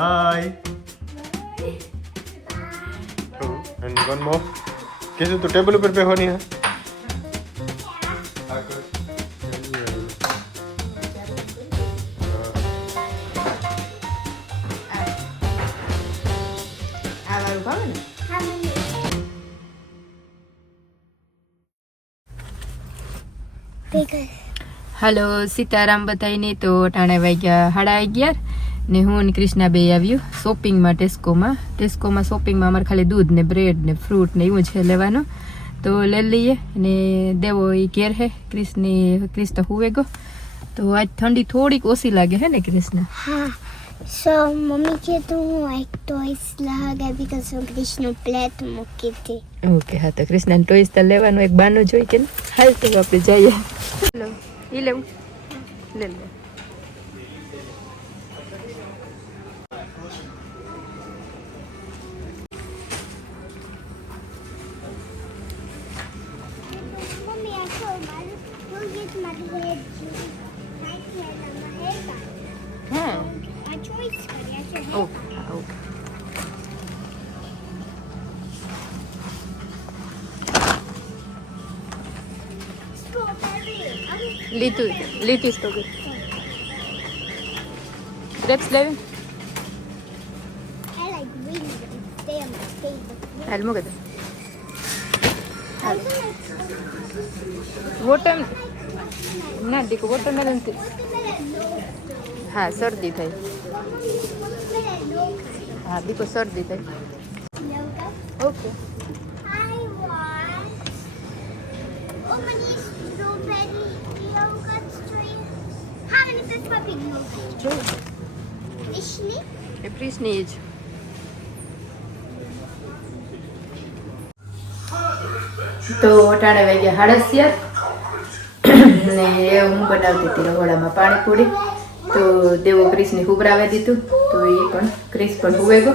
Bye. Oh, and one more. कैसे तो table ऊपर पे होनी है? હલો સીતારામ બધાઈને. તો ટાણે વાગ્યા 11:30 ને હું ને કૃષ્ણા બે આવ્યું શોપિંગમાં ટેસ્કોમાં શોપિંગમાં અમારે ખાલી દૂધ ને બ્રેડ ને ફ્રૂટ ને એવું છે લેવાનું. તો લઈ લઈએ. ને દેવો એ ઘેર હે, ક્રિસ તો હુવે ગયો. તો આજ ઠંડી થોડીક ઓછી લાગે હે ને કૃષ્ણા? हाँ सो मम्मी के तो एक टॉयस लागा बिकॉज़ ऑफ कृष्ण प्लेट मूकी थी. ઓકે હા, તો કૃષ્ણાને ટોયસ તો લેવાનું એક બાનું જોઈ કે ને. હાલ તો આપણે જઈએ. લો ઈ લેવું લે લે. मम्मी ऐसा मालूम तो ये तुम्हारी है नाइट है ना હા आ चॉइस करिया છે. ઓકે હા ઓકે. લીધું તો ગ્રેપ્સ લેવી. I like really they are my favorite. હાલ મૂકી દે. વોટર ના દીકુ વોટરમેલન હા શરદી થઈ. હા દીકુ શરદી થઈ. Okay I want many strawberry yogurt drink. How many does puppy yogurt? જો Vishni? એ પ્રીસની જ. તો અટાણે વાગ્યા 11:30 ને હું બનાવતી હતી રહોડામાં પાણીપુરી. તો દેવો ક્રિસને હુબરાવી દીધું. તો એ પણ ક્રિસ પણ હુવે ગયો.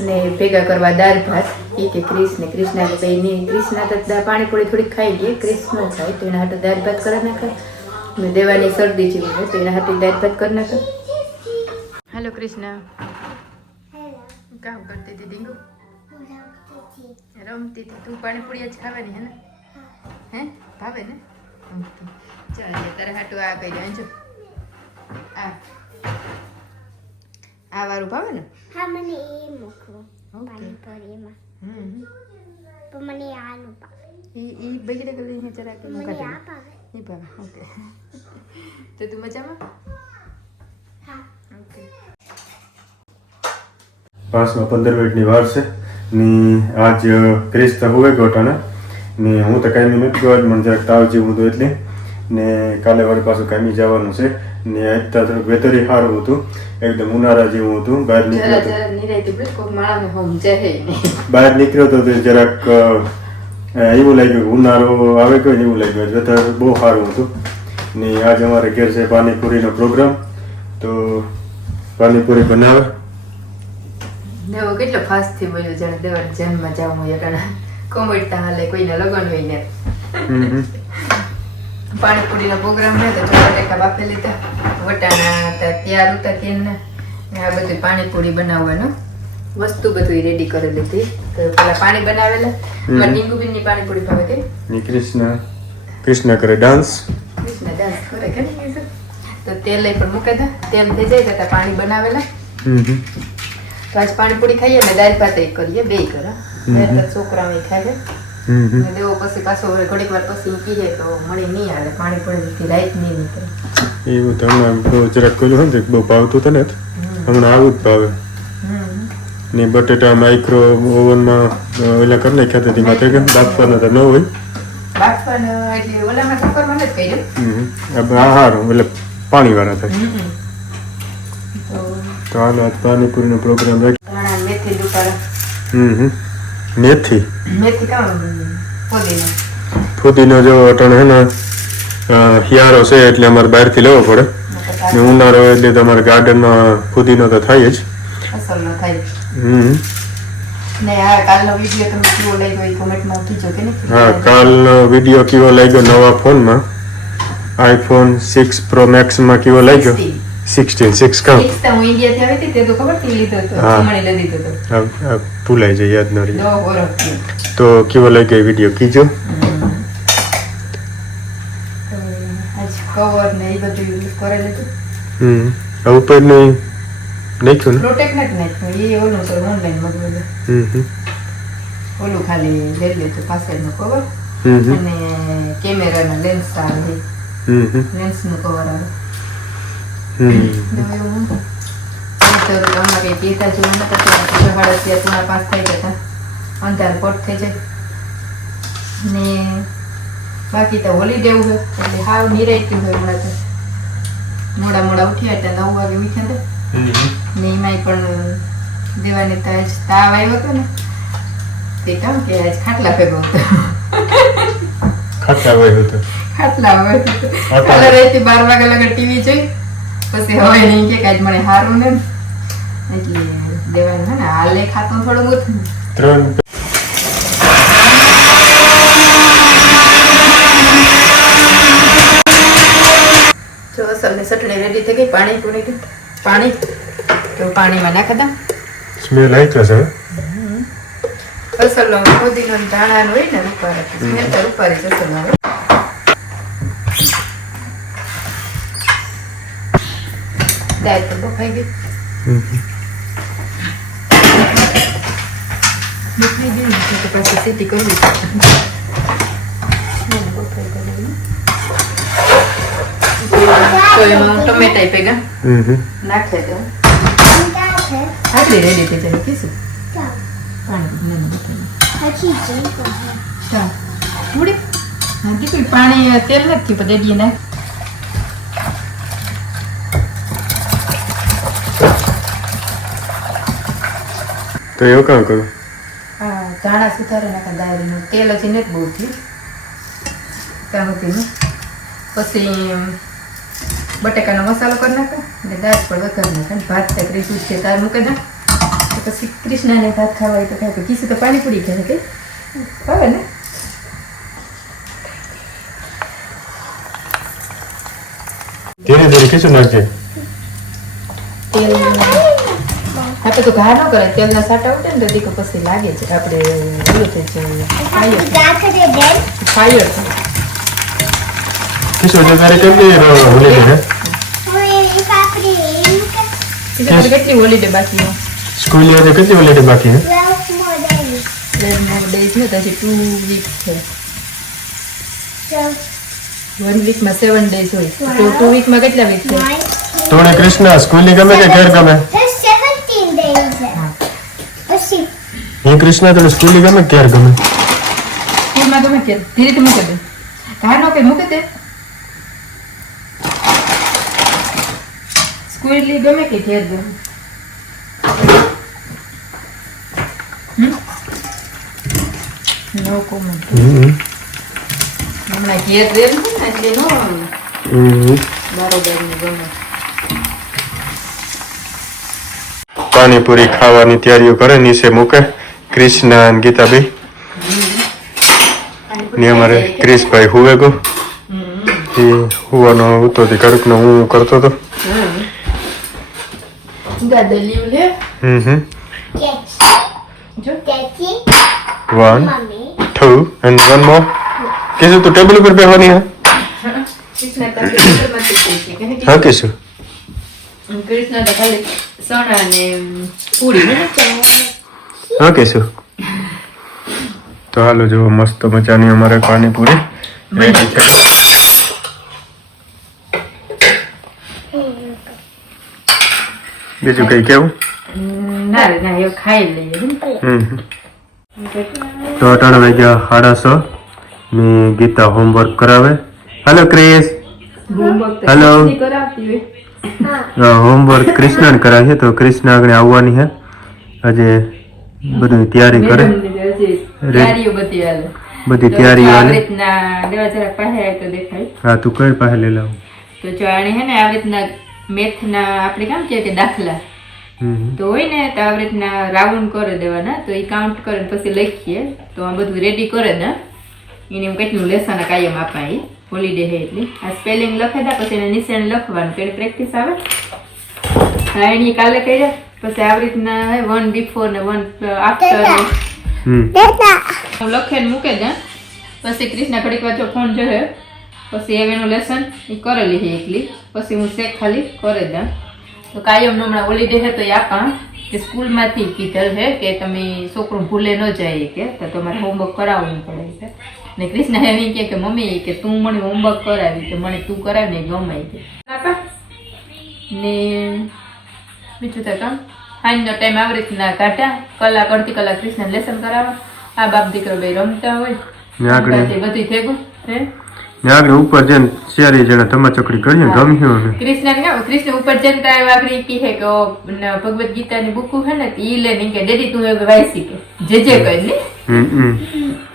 અને ભેગા કરવા દાળ ભાત. એ કે ક્રિસ ને કૃષ્ણા બે ની કૃષ્ણા તો પાણીપુરી થોડીક ખાઈ ગઈ, ક્રિસ ન ખાય. તો એના હાથે દાળ ભાત કરી નાખે. ને દેવાની શરદી જેવી હોય તો એના હાથે દાળ ભાત કરી નાખે. Hello Krishna, Hello. કામ કરતી હતી ડીંગુ? Hello. રમતી હતી. તું પાણીપુરી જ ખાવાની હે ને? હે ભાવે ને? ચાલ તારે હાટું આ કહી દે. જો આ વાળું ભાવે ને? હા મને એ મૂકવું ઓકે. પાણીપુરીમાં. હમ પણ મને આલુ ભાવે. એ બગડે ગઈ હે જરાક મને મૂકા આ દે. ભાવે. એ ભાવે. ઓકે. તો તું મજામાં? હા. ઓકે. 5 માં 15 મિનિટની વાર છે ને આજ ક્રિસ તો હુવે ગયો ટાણે ને હું તો કાંઈ નથી ગયો. મને જરાક તાવ જેવું હતું એટલે ને કાલે વળી પાછું કાંઈ જવાનું છે ને આજ તો થોડુંક વેતરી સારું હતું, એકદમ ઉનાળા જેવું હતું. બહાર નીકળ્યો તો બહાર નીકળ્યો તો તે જરાક એવું લાગ્યું કે ઉનાળો આવે ગયો એવું લાગ્યું. વેતર બહુ સારું હતું ને આજ અમારે ઘેર છે પાણીપુરીનો પ્રોગ્રામ. તો પાણીપુરી બનાવે. દેવો કેટલો ફાસ્ટ થી બોલ્યો જાણે દેવા જન્મ જાવું હોય એટલે કોમેડતા હાલે કોઈના લગન હોય ને. પાણીપુરીનો પ્રોગ્રામ હોય તો ચોટાકા બાફી લીધા, વટાણા તૈયાર ઉતા તેલના. આ બધું પાણીપુરી બનાવવાનું વસ્તુ બધું રેડી કરી લીધી. તો પેલા પાણી બનાવેલા. મારે ડીંગુબીનની પાણીપુરી ભાવે કે ને કૃષ્ણ કરે ડાન્સ. કૃષ્ણ ડાન્સ કરે કે નહીં? તો તેલ લઈ પણ મૂકે દે. તેલ થઈ જાય તો પાણી બનાવેલા. તો આજ પાણીપુરી ખાઈએ ને દાળ ભાત કરીએ, બે કરે. છોકરાઓ ખાય. દેવો પછી પાછો ઘડીક વાર પછી કીધે તો મળી નહીં આવે પાણીપુરી રાઈટ નહીં નીકળે. એવું તો હમણાં બહુ જરાક કર્યું હોય ને બહુ ભાવતું હતું ને હમણાં આવું જ ભાવે. ને બટેટા માઇક્રો ઓવનમાં ઓલા કરી નાખ્યા હતા તેમાં કે બાફવાના તો ન હોય. બાફવાના એટલે ઓલામાં કુકરમાં નથી કર્યું. આ સારું એટલે પાણીવાળા થાય. તો હાલો આજ પાણીપુરીનો પ્રોગ્રામ રાખ્યો. મેથી દુકાળ. મેથી કામ પુદીનો. ફુદીનો જો અટાણે હે ને શિયાળો છે એટલે અમારે બહારથી લેવો પડે ને ઉનાળો એટલે તમારે ગાર્ડનમાં ફુદીનો તો થાય જ. અસલ ન થાય. ને આ કાલનો વિડિયો તમે કેવો લાગ્યો એ કોમેન્ટમાં કીજો કે નહીં? હા, કાલનો વિડિયો કેવો લાગ્યો નવા ફોનમાં iPhone 6 Pro Max માં કેવો લાગ્યો? 16 કહું Six તો હું ઇન્ડિયાથી આવી હતી તે તો ખબર થી લીધો હતો હા. મને લઈ દીધો હતો ભૂલાઈ જાય યાદ ન રહી 10 વર્ષ થયું. તો કેવો લાગ્યો વિડીયો કીજો તો આજ કવર ને એ બધું યુઝ કરેલું હતું. હવે ઉપર નહીં નાખ્યું ને પ્રોટેક્ટ નથી નાખ્યું એ ઓલું તો ઓનલાઈન મગવેલું. ઓલું ખાલી લઈ લીધું પાછળનું કવર અને કેમેરાના લેન્સ આવે લેન્સનું કવર આવે. તો એવું તો આમાં કંઈ કહેતા જેવું નતા તો 4:30 થઈ જતા અંધાર પટ થઈ જાય ને બાકી તો હોલિડે હોય એટલે હાવ નિરાયતું હોય. હમણાં તો મોડા ઉઠ્યા એટલે 9 વાગે ઉઠ્યા હતા ને એમાંય પણ દેવાની તો આજ તાવ આવ્યો હતો ને તે કામ કે આજ ખાટલા ભેગો હતો. ખાતા હોય તો ખાટલા હોય કાલે રાતે 12 વાગ્યા લગા ટીવી જોઈ પછી હવે નહીં કે આજ મને સારું ને એટલે દેવાનું હે ને હાલે ખાતું થોડું ઓછું. 3 જો અસલની ચટણી રેડી થઈ ગઈ. પાણી તો પાણીમાં નાખી દઉં. સ્મેલ આવી છે અસલ પુદીનો ને ધાણા હોય ને રૂપારે સ્મેલ તો રૂપારી જશે હવે. દાળ તો બફાઈ ગઈ. બફાઈ ગઈ ને તો પછી સીટી કરવી પડશે. તો એમાં હું ટમેટા ભેગા નાખી દઉં. આટલી રેડી થઈ જાય કીશું પાણી તેલ નથી પછી નાખ. તો એવું કામ કરું ધાણા સુધારે નાખા દાળીનું તેલ હજી નથી બહુ થયું કામતીનું. પછી બટેકાનો મસાલો કરી નાખો અને દાળ પણ વઘાર નાખે. ભાત ત્યાં ક્રીસું છે તાર મૂકી દે પછી કૃષ્ણને ભાત ખાવા હોય તો ખાય. કીસું તો પાણી પૂરી ખાય કે ભાવે ને. ધીરે ધીરે કીશું નાખજે. તેલ આપણે તો ઘા ન કરાય. તેલના સાટા ઉઠે ને તો દીકો પછી લાગે છે આપણે ઓલું થઈ જાય ફાયર કીશું એટલે તારે કેટલી હોલિડે છે કેટલી હોલિડે બાકી હોય. સ્કૂલ આજે કેટલી હોલિડે બાકી છે 11 more days ને તો હજી 2 weeks છે. 1 weekમાં 7 days હોય તો 2 weekમાં કેટલા week છે? તોને કૃષ્ણ સ્કૂલની ગમે કે ઘેર ગમે? હે કૃષ્ણ તને સ્કૂલની ગમે કે ઘેર ગમે? સ્કૂલમાં ગમે કે ધીરે ધીરે મૂકી દે. ઘા નો કે મૂકી દે. સ્કૂલની ગમે કે ઘેર ગમે? નો કોમેન્ટ. હમણાં ઘેર રેમ છે ને એટલે નો બરોબર ની ગમે. પાણીપુરી ખાવાની તૈયારીઓ કરે નીચે મૂકે કૃષ્ણ અને ગીતાભાઈ ને અમારે ક્રિશભાઈ હુવે ગો એ હુવાનો હતો તે કડકનો હું કરતો હતો. ગાદલીઓ લે જો 1 2 and 1 more. કીશું તું ટેબલ ઉપર બેસવાની હે? કૃષ્ણ તો કે હા કીશું કૃષ્ણ તો ખાલી સણા ને પૂરી ને હા કીશું. તો હાલો જો મસ્ત મજાની અમારે પાણીપુરી રેડી છે. બીજું કઈ કેવું? ના રે ના એ ખાઈ લઈએ. તો 8 વાગ્યા 6:30 ને ગીતા હોમવર્ક કરાવે. હેલો ક્રિશ. હેલો. કરાવતી હોય હોમવર્ક કૃષ્ણ કરાવે છે તો કૃષ્ણ આગળ આવવાની છે. આજે બધી તૈયારી કરે તૈયારીઓ બધી હાલે. બધી તૈયારીઓ આવી હાલે. રીતના દેવા જરા પાસે તો દેખાય. હા તું કઈ પાસે લઈ લાવ. તો જો આને હે ને આવી રીતના મેથના આપણે કેમ કે દાખલા તો હોય ને તો આવી રીતના રાઉન્ડ કરી દેવાના તો એ કાઉન્ટ કરે પછી લખીએ તો આ બધું રેડી કરે ને એને કેટલું લેસન કાયમ આપા એ હોલિડે હે એટલે આ સ્પેલિંગ લખે દા પછી એને નિશાન લખવાનું પેલી પ્રેક્ટિસ આવે હા એની કાલે કર્યા પછી આવી રીતના હે 1 બિફોર ને 1 આફ્ટર હું લખીને મૂકે જ પછી ક્રિષ્ના ઘડીક વાર જો ફોન જોયે પછી એનું લેસન એ કરેલી છે એકલી પછી હું ચેક ખાલી કરે જ તો કાયમ હમણાં હોલિડે છે તો એ આપા કે સ્કૂલમાંથી કીધેલ છે કે તમે છોકરું ભૂલે ન જાય કે તો તમારે હોમવર્ક કરાવવું પડે છે ને ક્રિષ્ના એમ કે મમ્મી કે તું મને હોમવર્ક કરાવી તો મને તું કરાવી ને ગમાઈ કે આપા ને બીજું તો કામ સાંજનો ટાઈમ આવી રીતના કાઢ્યા કલાક અડધી કલાક ક્રિષ્ના લેસન કરાવવા આ બાપ દીકરો બે રમતા હોય બધું ભેગું હે આગળ ઉપર જઈને ચારે જણા ધમાચકડી કરીએ ગમ્યું ને કૃષ્ણ ઉપર જઈને વાગડી કી હે કે ભગવદ ગીતાની બુક હે ને ઈ લે ની કે ડેડી તું હવે વાંચી કે જે કરી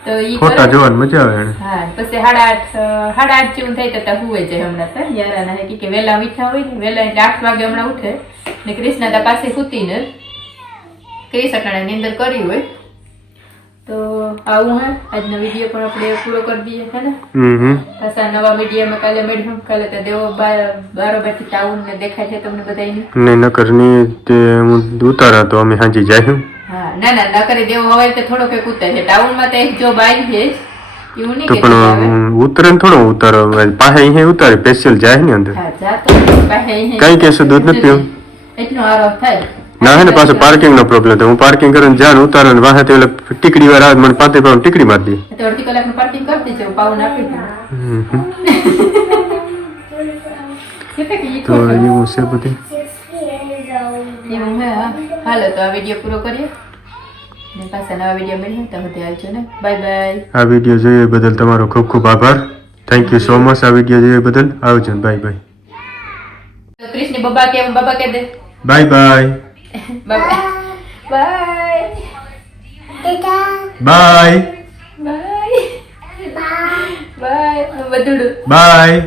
તો ઈ ફોટા જોવાની મજા આવે હા પછી 8:30 જેવું થાય તો હુવે જાય હમણાં તો યારાના હે કે વેલા ઉઠ્યા હોય ને વેલા એટલે 8 વાગે હમણાં ઉઠે ને કૃષ્ણ તા પાસે સૂતી ને કૃષ્ણ ની અંદર કરી હોય તો આવું હે આજનો વિડીયો પણ આપણે પૂરો કરી દઈએ હે ને પાછા નવા વિડીયોમાં કાલે મળ્યું કાલે તો દેવો 12 બાકી ટાઉન ને દેખાય છે તમને બધાયને ને નકરની તે હું ઉતારા તો અમે હાજી જાય હા ના નકરી દેવો હવે તો થોડો કઈક ઉતાર છે ટાઉન માં તો એક જોબ આવી છે એવું નહીં તો પણ ઉતરે થોડો ઉતારો પાસે અહીં ઉતારે સ્પેશિયલ જાય ને અંદર હા જા તો પાસે કઈ કેસો દૂધ નથી પીવું એટલો આરો થાય ના હે ને પાછો પાર્કિંગ નો પ્રોબ્લેમ તો હું પાર્કિંગ કરીને જાન ઉતારો ને વાહે તે ટીકડી વાર આવે મને પાતે પાઉં ટીકડી મારી દે તો અડધી કલાકનું પાર્કિંગ કરી દેજો પાઉન આપી દે તો એવું છે બધું એવું હે હાલો તો આ વિડીયો પૂરો કરીએ ને પાછા નવા વિડીયો મળીએ તો બધે આવજો ને બાય બાય આ વિડીયો જોયો બદલ તમારો ખૂબ ખૂબ આભાર થેન્ક યુ સો મચ આ વિડીયો જોયો બદલ આવજો બાય બાય તો કૃષ્ણ બાબા કે દે bye bye bye bye bye bye bye બધું બાય